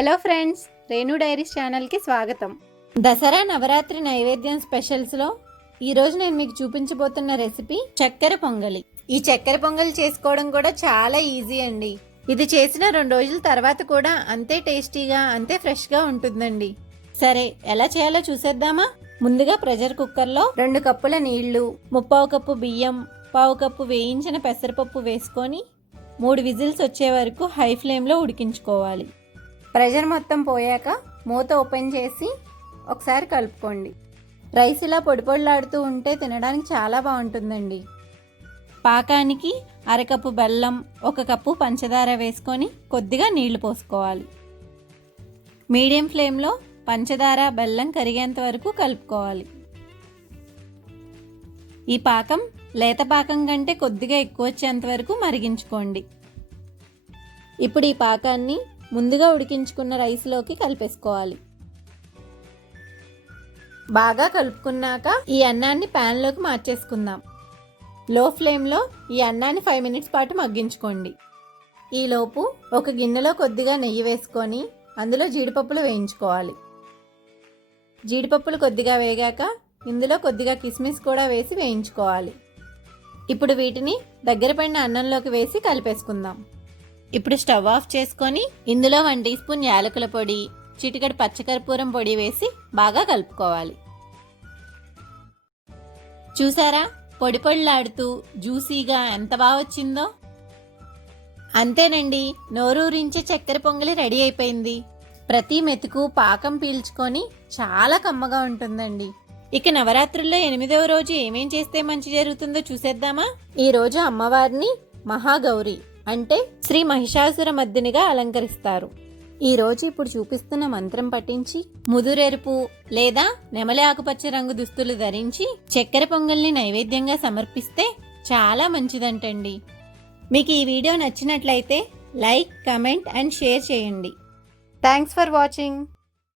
Hello friends, Renu diaries ఛానల్కి స్వాగతం. దసరా నవరాత్రి నైవేద్యం స్పెషల్స్లో ఈరోజు నేను మీకు చూపించబోతున్న రెసిపీ చక్కెర పొంగలి. ఈ చక్కెర పొంగలి చేసుకోవడం కూడా చాలా ఈజీ అండి. ఇది చేసిన 2 రోజుల తర్వాత కూడా అంతే టేస్టీగా, అంతే ఫ్రెష్గా ఉంటుందండి. సరే, ఎలా చేయాలో చూసేద్దామా? ముందుగా ప్రెషర్ కుక్కర్లో 2 కప్పుల నీళ్లు, 1/4 కప్పు బియ్యం, 1/4 కప్పు వేయించిన పెసరపప్పు వేసుకొని 3 విజిల్స్ వచ్చే వరకు హై ఫ్లేమ్లో ఉడికించుకోవాలి. ప్రెషర్ మొత్తం పోయాక మూత ఓపెన్ చేసి ఒకసారి కలుపుకోండి. రైస్ ఇలా పొడి పొడిలాడుతూ ఉంటే తినడానికి చాలా బాగుంటుందండి. పాకానికి 1/2 కప్పు బెల్లం, 1 కప్పు పంచదార వేసుకొని కొద్దిగా నీళ్లు పోసుకోవాలి. మీడియం ఫ్లేమ్లో పంచదార బెల్లం కరిగేంత వరకు కలుపుకోవాలి. ఈ పాకం లేత పాకం కంటే కొద్దిగా ఎక్కువ వచ్చేంత వరకు మరిగించుకోండి. ఇప్పుడు ఈ పాకాన్ని ముందుగా ఉడికించుకున్న రైస్లోకి కలిపేసుకోవాలి. బాగా కలుపుకున్నాక ఈ అన్నాన్ని ప్యాన్లోకి మార్చేసుకుందాం. లో ఫ్లేమ్లో ఈ అన్నాన్ని 5 మినిట్స్ పాటు మగ్గించుకోండి. ఈలోపు ఒక గిన్నెలో కొద్దిగా నెయ్యి వేసుకొని అందులో జీడిపప్పులు వేయించుకోవాలి. జీడిపప్పులు కొద్దిగా వేగాక ఇందులో కొద్దిగా కిస్మిస్ కూడా వేసి వేయించుకోవాలి. ఇప్పుడు వీటిని దగ్గర పడిన అన్నంలోకి వేసి కలిపేసుకుందాం. ఇప్పుడు స్టవ్ ఆఫ్ చేసుకొని ఇందులో 1 టీ స్పూన్ యాలకుల పొడి, చిటికెడు పచ్చకర్పూరం పొడి వేసి బాగా కలుపుకోవాలి. చూసారా, పొడి పొడిలాడుతూ జ్యూసీగా ఎంత బాగా వచ్చిందో. అంతేనండి, నోరూరించే చక్కెర పొంగలి రెడీ అయిపోయింది. ప్రతి మెతుకు పాకం పీల్చుకొని చాలా కమ్మగా ఉంటుందండి. ఇక నవరాత్రుల్లో 8వ రోజు ఏమేం చేస్తే మంచి జరుగుతుందో చూసేద్దామా? ఈ రోజు అమ్మవారిని మహాగౌరి అంటే శ్రీ మహిషాసుర మర్దినిగా అలంకరిస్తారు. ఈ రోజు ఇప్పుడు చూపిస్తున్న మంత్రం పఠించి ముదురెరుపు లేదా నెమలి ఆకుపచ్చ రంగు దుస్తులు ధరించి చక్కెర పొంగల్ని నైవేద్యంగా సమర్పిస్తే చాలా మంచిదంటండి. మీకు ఈ వీడియో నచ్చినట్లయితే లైక్, కమెంట్ అండ్ షేర్ చేయండి. Thanks for watching.